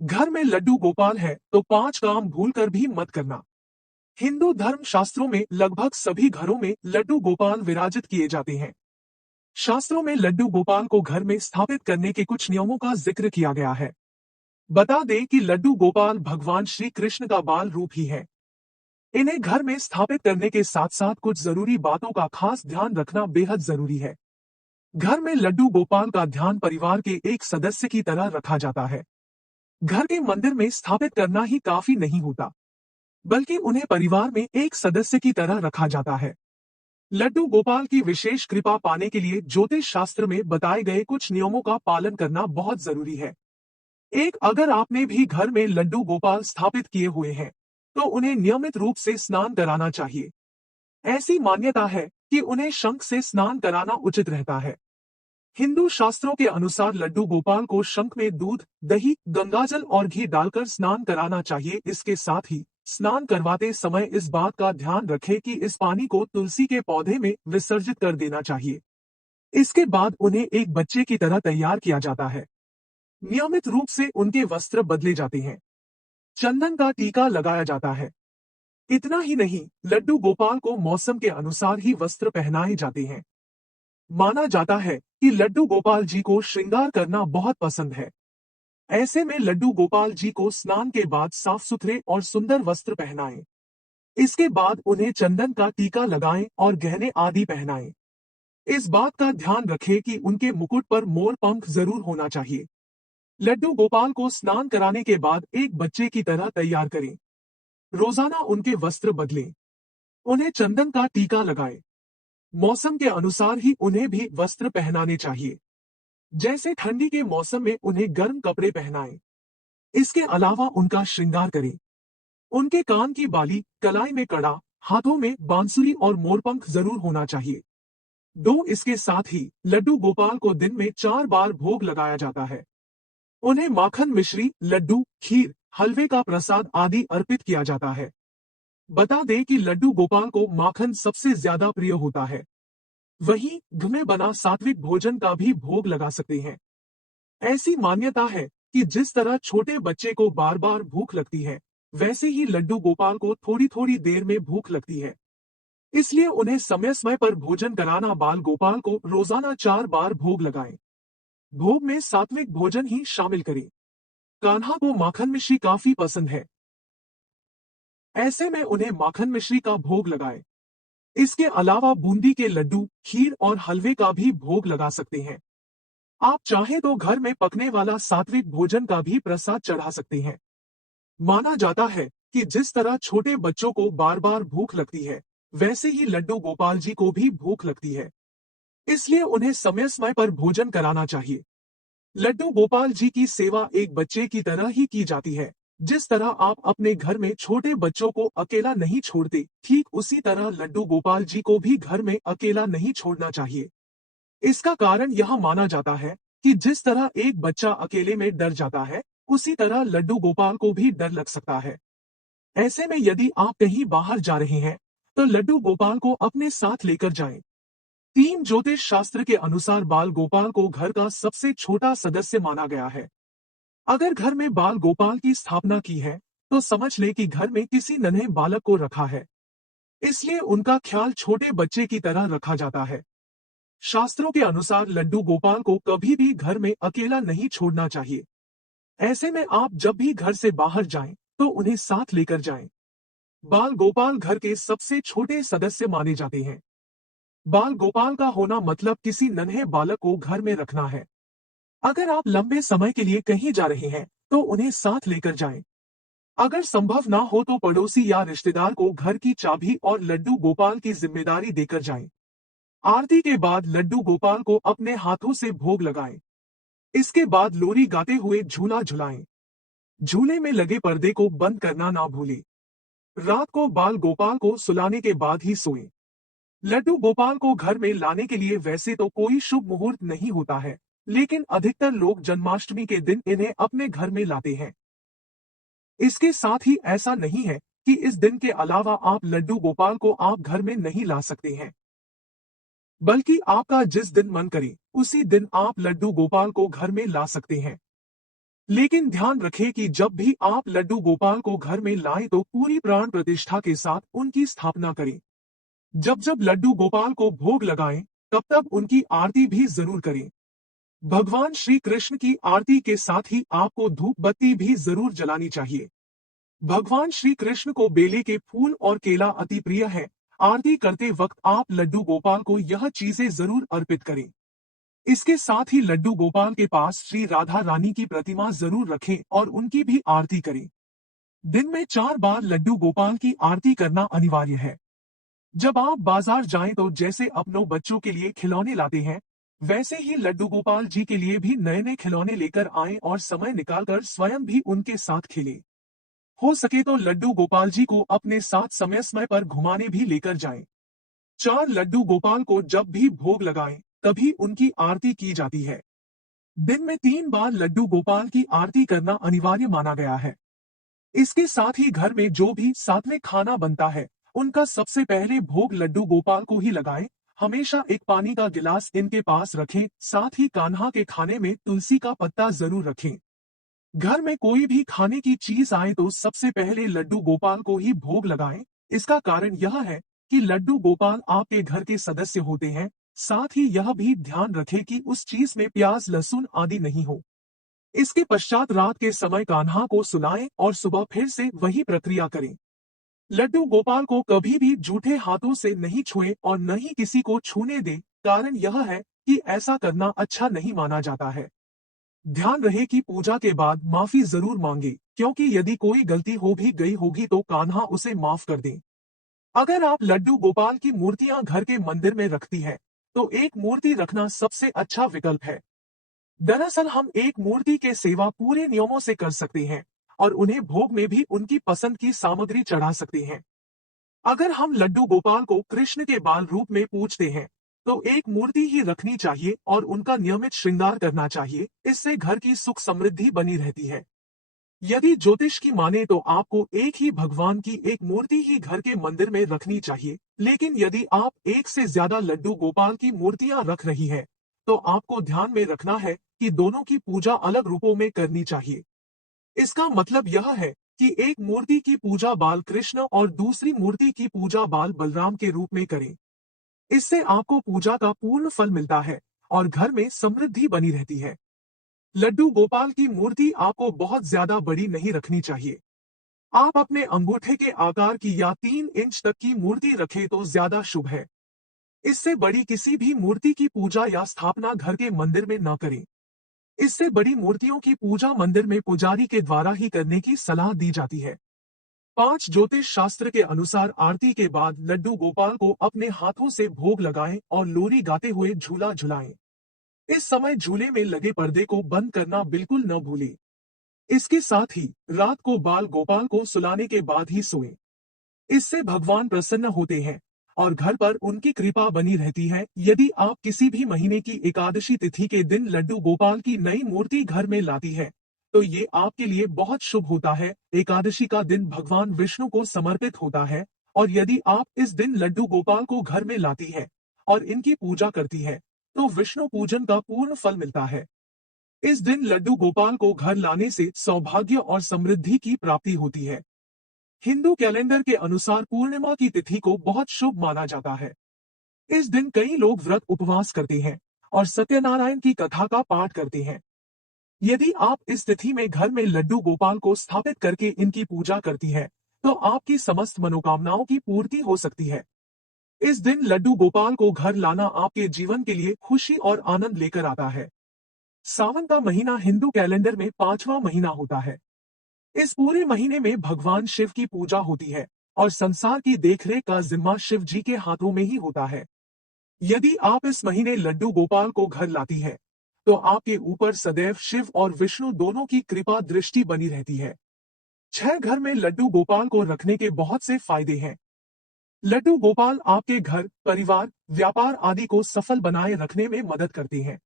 घर में लड्डू गोपाल है तो 5 काम भूलकर भी मत करना। हिंदू धर्म शास्त्रों में लगभग सभी घरों में लड्डू गोपाल विराजित किए जाते हैं। शास्त्रों में लड्डू गोपाल को घर में स्थापित करने के कुछ नियमों का जिक्र किया गया है। बता दें कि लड्डू गोपाल भगवान श्री कृष्ण का बाल रूप ही है। इन्हें घर में स्थापित करने के साथ साथ कुछ जरूरी बातों का खास ध्यान रखना बेहद जरूरी है। घर में लड्डू गोपाल का ध्यान परिवार के एक सदस्य की तरह रखा जाता है। घर के मंदिर में स्थापित करना ही काफी नहीं होता, बल्कि उन्हें परिवार में एक सदस्य की तरह रखा जाता है। लड्डू गोपाल की विशेष कृपा पाने के लिए ज्योतिष शास्त्र में बताए गए कुछ नियमों का पालन करना बहुत जरूरी है। अगर आपने भी घर में लड्डू गोपाल स्थापित किए हुए हैं, तो उन्हें नियमित रूप से स्नान कराना चाहिए। ऐसी मान्यता है कि उन्हें शंख से स्नान कराना उचित रहता है। हिंदू शास्त्रों के अनुसार लड्डू गोपाल को शंख में दूध, दही, गंगाजल और घी डालकर स्नान कराना चाहिए। इसके साथ ही स्नान करवाते समय इस बात का ध्यान रखें कि इस पानी को तुलसी के पौधे में विसर्जित कर देना चाहिए। इसके बाद उन्हें एक बच्चे की तरह तैयार किया जाता है। नियमित रूप से उनके वस्त्र बदले जाते हैं। चंदन का टीका लगाया जाता है। इतना ही नहीं, लड्डू गोपाल को मौसम के अनुसार ही वस्त्र पहनाए जाते हैं। माना जाता है कि लड्डू गोपाल जी को श्रृंगार करना बहुत पसंद है। ऐसे में लड्डू गोपाल जी को स्नान के बाद साफ सुथरे और सुंदर वस्त्र पहनाएं। इसके बाद उन्हें चंदन का टीका लगाएं और गहने आदि पहनाएं। इस बात का ध्यान रखें कि उनके मुकुट पर मोर पंख जरूर होना चाहिए। लड्डू गोपाल को स्नान कराने के बाद एक बच्चे की तरह तैयार करें। रोजाना उनके वस्त्र बदलें। उन्हें चंदन का टीका लगाएं। मौसम के अनुसार ही उन्हें भी वस्त्र पहनाने चाहिए। जैसे ठंडी के मौसम में उन्हें गर्म कपड़े पहनाएं। इसके अलावा उनका श्रृंगार करें। उनके कान की बाली, कलाई में कड़ा, हाथों में बांसुरी और मोरपंख जरूर होना चाहिए। इसके साथ ही लड्डू गोपाल को दिन में 4 बार भोग लगाया जाता है। उन्हें माखन, मिश्री, लड्डू, खीर, हलवे का प्रसाद आदि अर्पित किया जाता है। बता दें कि लड्डू गोपाल को माखन सबसे ज्यादा प्रिय होता है। वहीं घी में बना सात्विक भोजन का भी भोग लगा सकते हैं। ऐसी मान्यता है कि जिस तरह छोटे बच्चे को बार बार भूख लगती है, वैसे ही लड्डू गोपाल को थोड़ी थोड़ी देर में भूख लगती है। इसलिए उन्हें समय समय पर भोजन कराना। बाल गोपाल को रोजाना 4 बार भोग लगाएं। भोग में सात्विक भोजन ही शामिल करें। कान्हा को माखन मिश्री काफी पसंद है। ऐसे में उन्हें माखन मिश्री का भोग लगाएं। इसके अलावा बूंदी के लड्डू, खीर और हलवे का भी भोग लगा सकते हैं। आप चाहें तो घर में पकने वाला सात्विक भोजन का भी प्रसाद चढ़ा सकते हैं। माना जाता है कि जिस तरह छोटे बच्चों को बार बार भूख लगती है, वैसे ही लड्डू गोपाल जी को भी भूख लगती है। इसलिए उन्हें समय समय पर भोजन कराना चाहिए। लड्डू गोपाल जी की सेवा एक बच्चे की तरह ही की जाती है। जिस तरह आप अपने घर में छोटे बच्चों को अकेला नहीं छोड़ते, ठीक उसी तरह लड्डू गोपाल जी को भी घर में अकेला नहीं छोड़ना चाहिए। इसका कारण यह माना जाता है कि जिस तरह एक बच्चा अकेले में डर जाता है, उसी तरह लड्डू गोपाल को भी डर लग सकता है। ऐसे में यदि आप कहीं बाहर जा रहे हैं, तो लड्डू गोपाल को अपने साथ लेकर जाएं। ज्योतिष शास्त्र के अनुसार बाल गोपाल को घर का सबसे छोटा सदस्य माना गया है। अगर घर में बाल गोपाल की स्थापना की है, तो समझ ले कि घर में किसी नन्हे बालक को रखा है। इसलिए उनका ख्याल छोटे बच्चे की तरह रखा जाता है। शास्त्रों के अनुसार लड्डू गोपाल को कभी भी घर में अकेला नहीं छोड़ना चाहिए। ऐसे में आप जब भी घर से बाहर जाएं, तो उन्हें साथ लेकर जाएं। बाल गोपाल घर के सबसे छोटे सदस्य माने जाते हैं। बाल गोपाल का होना मतलब किसी नन्हे बालक को घर में रखना है। अगर आप लंबे समय के लिए कहीं जा रहे हैं, तो उन्हें साथ लेकर जाएं। अगर संभव ना हो तो पड़ोसी या रिश्तेदार को घर की चाबी और लड्डू गोपाल की जिम्मेदारी देकर जाएं। आरती के बाद लड्डू गोपाल को अपने हाथों से भोग लगाएं। इसके बाद लोरी गाते हुए झूला झुलाएं। झूले में लगे पर्दे को बंद करना ना भूलें। रात को बाल गोपाल को सुलाने के बाद ही सोएं। लड्डू गोपाल को घर में लाने के लिए वैसे तो कोई शुभ मुहूर्त नहीं होता है, लेकिन अधिकतर लोग जन्माष्टमी के दिन इन्हें अपने घर में लाते हैं। इसके साथ ही ऐसा नहीं है कि इस दिन के अलावा आप लड्डू गोपाल को आप घर में नहीं ला सकते हैं, बल्कि आपका जिस दिन मन करे, उसी दिन आप लड्डू गोपाल को घर में ला सकते हैं। लेकिन ध्यान रखें कि जब भी आप लड्डू गोपाल को घर में लाएं तो पूरी प्राण प्रतिष्ठा के साथ उनकी स्थापना करें। जब जब लड्डू गोपाल को भोग लगाएं, तब तब उनकी आरती भी जरूर करें। भगवान श्री कृष्ण की आरती के साथ ही आपको धूप बत्ती भी जरूर जलानी चाहिए। भगवान श्री कृष्ण को बेले के फूल और केला अति प्रिय है। आरती करते वक्त आप लड्डू गोपाल को यह चीजें जरूर अर्पित करें। इसके साथ ही लड्डू गोपाल के पास श्री राधा रानी की प्रतिमा जरूर रखें और उनकी भी आरती करें। दिन में 4 बार लड्डू गोपाल की आरती करना अनिवार्य है। जब आप बाजार जाएं तो जैसे अपनों बच्चों के लिए खिलौने लाते हैं, वैसे ही लड्डू गोपाल जी के लिए भी नए नए खिलौने लेकर आएं और समय निकालकर स्वयं भी उनके साथ खेलें। हो सके तो लड्डू गोपाल जी को अपने साथ समय समय पर घुमाने भी लेकर जाएं। 4 लड्डू गोपाल को जब भी भोग लगाएं, तभी उनकी आरती की जाती है। दिन में 3 बार लड्डू गोपाल की आरती करना अनिवार्य माना गया है। इसके साथ ही घर में जो भी साथ में खाना बनता है, उनका सबसे पहले भोग लड्डू गोपाल को ही लगाएं। हमेशा एक पानी का गिलास इनके पास रखें, साथ ही कान्हा के खाने में तुलसी का पत्ता जरूर रखें। घर में कोई भी खाने की चीज आए तो सबसे पहले लड्डू गोपाल को ही भोग लगाएं। इसका कारण यह है कि लड्डू गोपाल आपके घर के सदस्य होते हैं। साथ ही यह भी ध्यान रखें कि उस चीज में प्याज लहसुन आदि नहीं हो। इसके पश्चात रात के समय कान्हा को सुलाएं और सुबह फिर से वही प्रक्रिया करें। लड्डू गोपाल को कभी भी जूठे हाथों से नहीं छुएं और न ही किसी को छूने दें। कारण यह है कि ऐसा करना अच्छा नहीं माना जाता है। ध्यान रहे कि पूजा के बाद माफी जरूर मांगे, क्योंकि यदि कोई गलती हो भी गई होगी तो कान्हा उसे माफ कर दे। अगर आप लड्डू गोपाल की मूर्तियां घर के मंदिर में रखती है, तो एक मूर्ति रखना सबसे अच्छा विकल्प है। दरअसल हम एक मूर्ति के सेवा पूरे नियमों से कर सकते हैं और उन्हें भोग में भी उनकी पसंद की सामग्री चढ़ा सकते हैं। अगर हम लड्डू गोपाल को कृष्ण के बाल रूप में पूजते हैं, तो एक मूर्ति ही रखनी चाहिए और उनका नियमित श्रृंगार करना चाहिए। इससे घर की सुख समृद्धि बनी रहती है। यदि ज्योतिष की माने तो आपको एक ही भगवान की एक मूर्ति ही घर के मंदिर में रखनी चाहिए। लेकिन यदि आप एक से ज्यादा लड्डू गोपाल की मूर्तियां रख रही हैं, तो आपको ध्यान में रखना है कि दोनों की पूजा अलग रूपों में करनी चाहिए। इसका मतलब यह है कि एक मूर्ति की पूजा बाल कृष्ण और दूसरी मूर्ति की पूजा बाल बलराम के रूप में करें। इससे आपको पूजा का पूर्ण फल मिलता है और घर में समृद्धि बनी रहती है। लड्डू गोपाल की मूर्ति आपको बहुत ज्यादा बड़ी नहीं रखनी चाहिए। आप अपने अंगूठे के आकार की या 3 इंच तक की मूर्ति रखें तो ज्यादा शुभ है। इससे बड़ी किसी भी मूर्ति की पूजा या स्थापना घर के मंदिर में न करें। इससे बड़ी मूर्तियों की पूजा मंदिर में पुजारी के द्वारा ही करने की सलाह दी जाती है। 5 ज्योतिष शास्त्र के अनुसार आरती के बाद लड्डू गोपाल को अपने हाथों से भोग लगाएं और लोरी गाते हुए झूला झुलाएं। इस समय झूले में लगे पर्दे को बंद करना बिल्कुल न भूलें। इसके साथ ही रात को बाल गोपाल को सुलाने के बाद ही सोएं। इससे भगवान प्रसन्न होते हैं और घर पर उनकी कृपा बनी रहती है। यदि आप किसी भी महीने की एकादशी तिथि के दिन लड्डू गोपाल की नई मूर्ति घर में लाती है, तो ये आपके लिए बहुत शुभ होता है। एकादशी का दिन भगवान विष्णु को समर्पित होता है और यदि आप इस दिन लड्डू गोपाल को घर में लाती है और इनकी पूजा करती है, तो विष्णु पूजन का पूर्ण फल मिलता है। इस दिन लड्डू गोपाल को घर लाने से सौभाग्य और समृद्धि की प्राप्ति होती है। हिंदू कैलेंडर के अनुसार पूर्णिमा की तिथि को बहुत शुभ माना जाता है। इस दिन कई लोग व्रत उपवास करते हैं और सत्यनारायण की कथा का पाठ करते हैं। यदि आप इस तिथि में घर में लड्डू गोपाल को स्थापित करके इनकी पूजा करती है, तो आपकी समस्त मनोकामनाओं की पूर्ति हो सकती है। इस दिन लड्डू गोपाल को घर लाना आपके जीवन के लिए खुशी और आनंद लेकर आता है। सावन का महीना हिंदू कैलेंडर में 5वां महीना होता है। इस पूरे महीने में भगवान शिव की पूजा होती है और संसार की देखरेख का जिम्मा शिव जी के हाथों में ही होता है। यदि आप इस महीने लड्डू गोपाल को घर लाती है, तो आपके ऊपर सदैव शिव और विष्णु दोनों की कृपा दृष्टि बनी रहती है। 6 घर में लड्डू गोपाल को रखने के बहुत से फायदे हैं। लड्डू गोपाल आपके घर, परिवार, व्यापार आदि को सफल बनाए रखने में मदद करते हैं।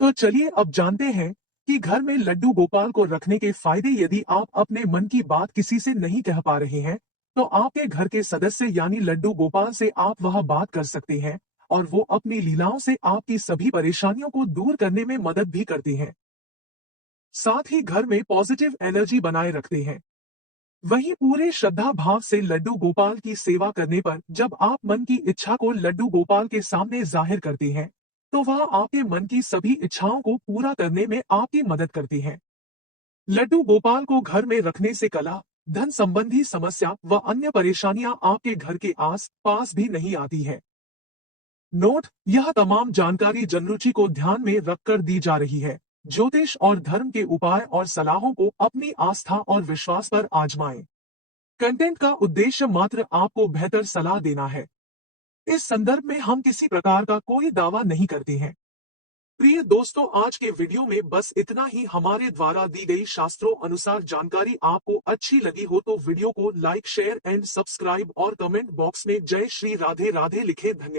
तो चलिए अब जानते हैं कि घर में लड्डू गोपाल को रखने के फायदे। यदि आप अपने मन की बात किसी से नहीं कह पा रहे हैं, तो आपके घर के सदस्य यानी लड्डू गोपाल से आप वह बात कर सकते हैं और वो अपनी लीलाओं से आपकी सभी परेशानियों को दूर करने में मदद भी करते हैं। साथ ही घर में पॉजिटिव एनर्जी बनाए रखते हैं। वहीं पूरे श्रद्धा भाव से लड्डू गोपाल की सेवा करने पर जब आप मन की इच्छा को लड्डू गोपाल के सामने जाहिर करते हैं, तो वह आपके मन की सभी इच्छाओं को पूरा करने में आपकी मदद करती हैं। लड्डू गोपाल को घर में रखने से कला, धन संबंधी समस्या व अन्य परेशानियां आपके घर के आस पास भी नहीं आती है। नोट: यह तमाम जानकारी जनरुचि को ध्यान में रखकर दी जा रही है। ज्योतिष और धर्म के उपाय और सलाहों को अपनी आस्था और विश्वास पर आजमाएं। कंटेंट का उद्देश्य मात्र आपको बेहतर सलाह देना है। इस संदर्भ में हम किसी प्रकार का कोई दावा नहीं करते हैं। प्रिय दोस्तों, आज के वीडियो में बस इतना ही। हमारे द्वारा दी गई शास्त्रों अनुसार जानकारी आपको अच्छी लगी हो तो वीडियो को लाइक, शेयर एंड सब्सक्राइब और कमेंट बॉक्स में जय श्री राधे राधे लिखें। धन्यवाद।